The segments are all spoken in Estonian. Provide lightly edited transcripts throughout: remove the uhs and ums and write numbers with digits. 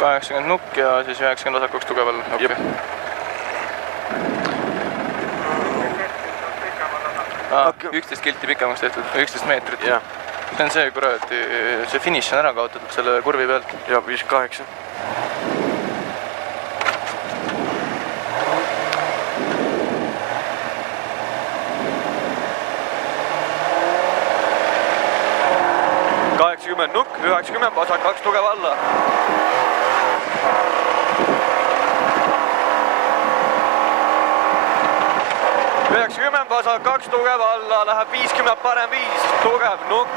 80 nukk ja siis 90 vasakuks tugeval nukk. 11 kilti pikemaks tehtud, 11 meetrit. See on see, kuradi, see finiš on ära kaotatud selle kurvi pealt. Ja 58. Nukk, 90, vasak 2 tugev alla. 90, vasak 2 tugev alla, läheb 50, parem 5, tugev nukk.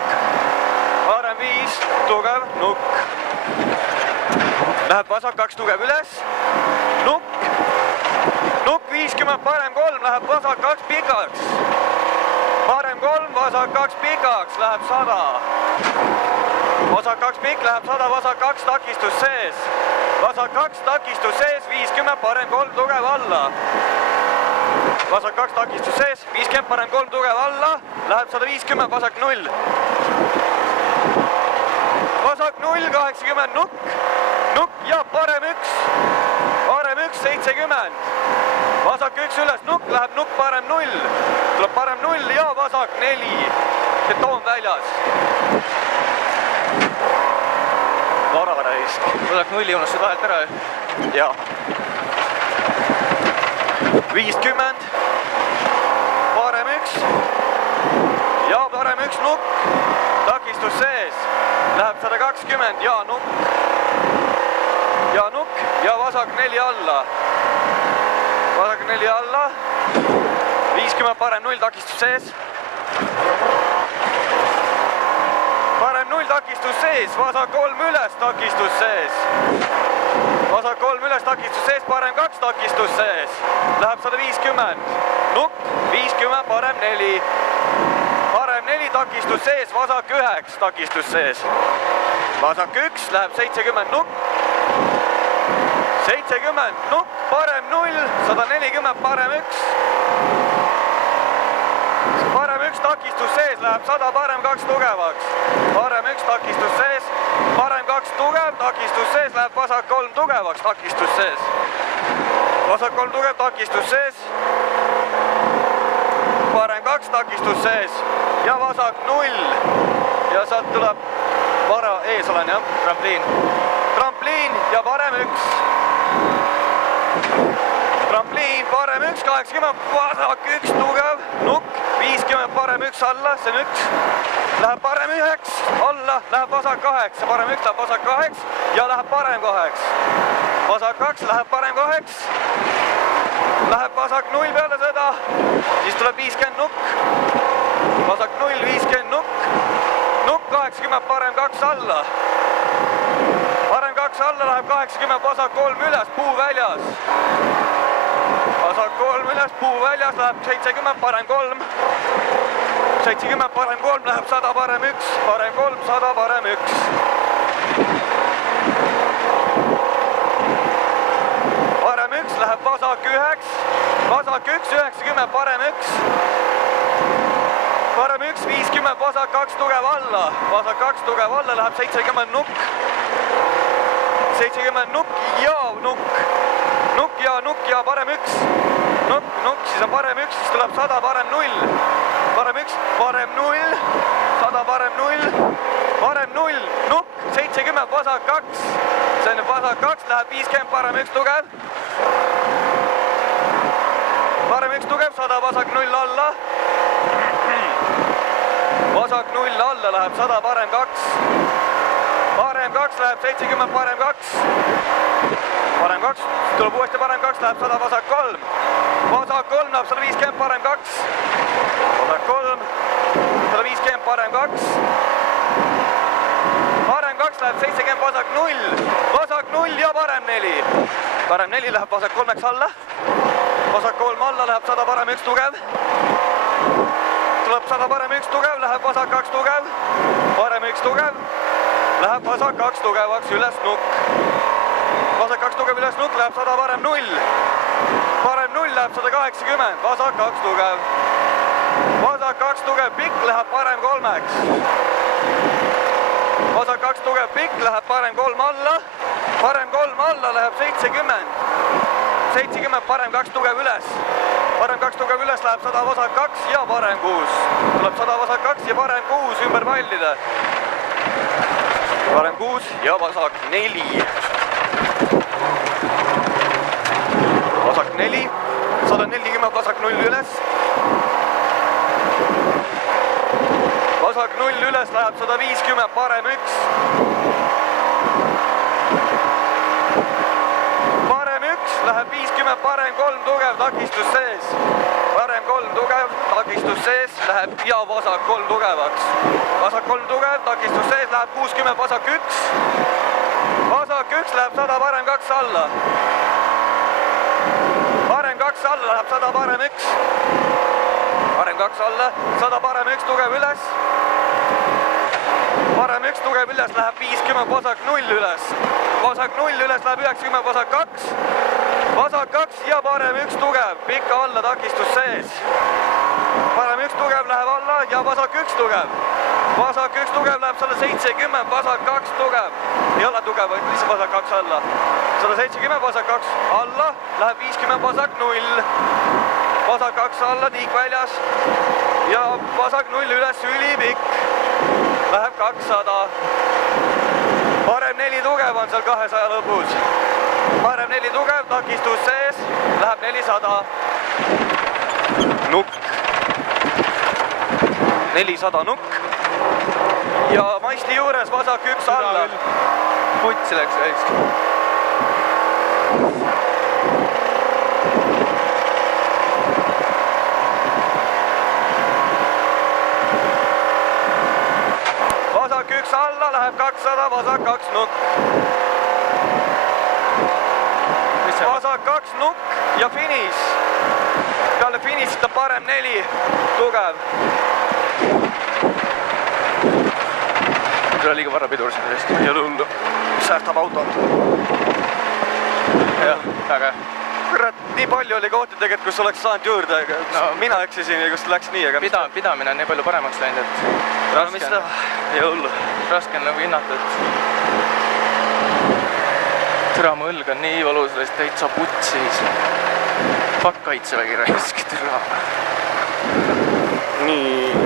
Parem 5, tugev nukk. Läheb vasak 2 tugev üles. Nukk. Nukk 50, parem 3, läheb vasak 2 pikaks. Parem 3, vasak 2 pikaks, läheb 100. Vasak 2 pikk läheb 100, vasak 2 takistus sees. Vasak 2 takistus sees, 50, parem 3 tugev alla. Vasak 2 takistus sees, 50, parem 3 tugev alla. Läheb 150, vasak 0. Vasak 0, 80, nukk. Nukk ja parem 1. Parem 1, 70. Vasak 1 üles, nukk, läheb nukk parem 0. Tuleb parem 0 ja vasak 4. Betoon väljas. Varaväraisk. Vasak 0 unustad vahelt ära. Jaa. 50. Parem 1. Ja parem 1 nukk. Takistus sees. Läheb 120 ja nukk. Ja nukk ja vasak 4 alla. Vasak 4 alla. 50 parem 0 takistus sees. Parem 0 takistus sees, vasak 3 üles takistus sees. Vasak 3 üles takistus sees, parem 2 takistus sees. Läheb 150. Nukk, 50, parem 4. Parem 4 takistus sees, vasak 9 takistus sees. Vasak 1 läheb 70 nukk. 70 nukk, parem 0, 140, parem 1. Parem 1 takistus sees, läheb 100, parem 2 tugevaks. Parem 1 takistus sees, parem 2 tugev, takistus sees, läheb vasak 3 tugevaks, takistus sees. Vasak 3 tugev, takistus sees. Parem 2 takistus sees ja vasak 0. Ja sealt tuleb vara ees olen, jah, trampliin. Trampliin ja parem 1. Trampliin, parem 1, 80, vasak 1 tugev, nukk, 50, parem 1 alla, see on 1. Läheb parem 9, alla, läheb vasak 8, parem 1 läheb vasak 8 ja läheb parem 8. Vasak 2 läheb parem 8. Läheb vasak 0 peale seda, siis tuleb 50 nukk. Vasak 0, 50 nukk. Nukk 80, parem 2 alla. Parem 2 alla läheb 80, vasak 3 üles, puu väljas. Vasak 3 üles, puu väljas, läheb 70, parem 3. 70, parem 3, läheb 100, parem 1. Parem 3, 100, parem 1. Parem 1 läheb vasak 9. Vasak 1, 90, parem 1. Parem 1, 50, vasak 2 tugev alla. Vasak 2 tugev alla, läheb 70 nukk. 70 nukk ja nukk. Nukk ja parem 1. Nukk, nukk, siis on parem 1, siis tuleb 100, parem 0. Parem 1, parem 0. 100, parem 0. Parem 0, nukk, 70, vasak 2. See on vasak 2, läheb 50, parem 1 tugev. Parem 1 tugev, 100, vasak 0 alla. Vasak 0 alla läheb 100, parem 2. Parem 2 läheb 70, parem 2. Parem 2, tuleb uuesti parem 2, läheb 100, vasak 3. Vasak 3 läheb 150, parem 2. Vasak 3, 150, parem 2. Parem 2 läheb 70, vasak 0. Vasak 0 ja parem 4. Parem 4 läheb vasak 3 alla. Vasak 3 alla läheb 100, parem 1 tugev. Tuleb 100, parem 1 tugev, läheb vasak 2 tugev. Parem 1 tugev. Läheb vasak 2 tugevaks, üles nukk. Vasak 2 tugev üles nukk, läheb 100, parem 0. Parem 0 läheb 180, vasak 2 tugev. Vasak 2 tugev, pikk läheb parem 3-ks. Vasak 2 tugev, pikk läheb parem 3 alla. Parem 3 alla läheb 70. 70, parem 2 tugev üles. Parem 2 tugev üles läheb 100 vasak 2 ja parem 6. Tuleb 100 vasak 2 ja parem 6 ümber pallide. Parem 6 ja vasak 4. Vasak 4. 140, vasak 0 üles. Vasak 0 üles läheb 150, parem 1. Parem 1 läheb 50, parem 3 tugev, takistus sees. Parem 3 tugev, takistus sees, läheb ja vasak 3 tugevaks. Vasak 3 tugev, takistus sees, läheb 60, vasak 1. Vasak 1 läheb 100, parem 2 alla. Parem 2 alla läheb 100, parem 1. Parem 2 alla, 100 parem 1 tugev üles. Parem 1 tugev üles läheb 50, vasak 0 üles. Vasak 0 üles läheb 90, vasak 2. Vasak 2 ja parem 1 tugev, pika alla, takistus sees. Parem 1 tugev läheb alla ja vasak 1 tugev. Vasak 1 tugev läheb 170, vasak 2 tugev. Ei ole tugev, vaid lihtsalt vasak 2 alla. 170, vasak 2 alla, läheb 50, vasak 0. Vasak 2 alla, tiik väljas. Ja vasak 0 üles, ülipikk. Läheb 200. Parem 4 tugev on seal 200 lõpus. Parem 4 tugev, takistus sees, läheb 400. Nukk. 400 nukk. Ja masti juures vasak 1 alla. Putsi läks väikselt. Vasak 1 alla, läheb 200, vasak 2 nukk. Vasak 2 nukk ja finiš. Peale finišita parem 4 tugev. Tule liiga varra pidur siin vist. Ei ole hullu. Säästab autot. Jah, väga. Kurat, nii palju oli kohti tegelikult, kus oleks saanud juurde, aga no, mina eksisin ja kus läks nii, aga... Pidamine on nii palju paremaks läinud, et... Ei hullu. Raske on nagu hinnata, et... Türa, mu õlg on nii valus, täitsa putsis. Pakk kaitsevägi raisk, türa. Nii...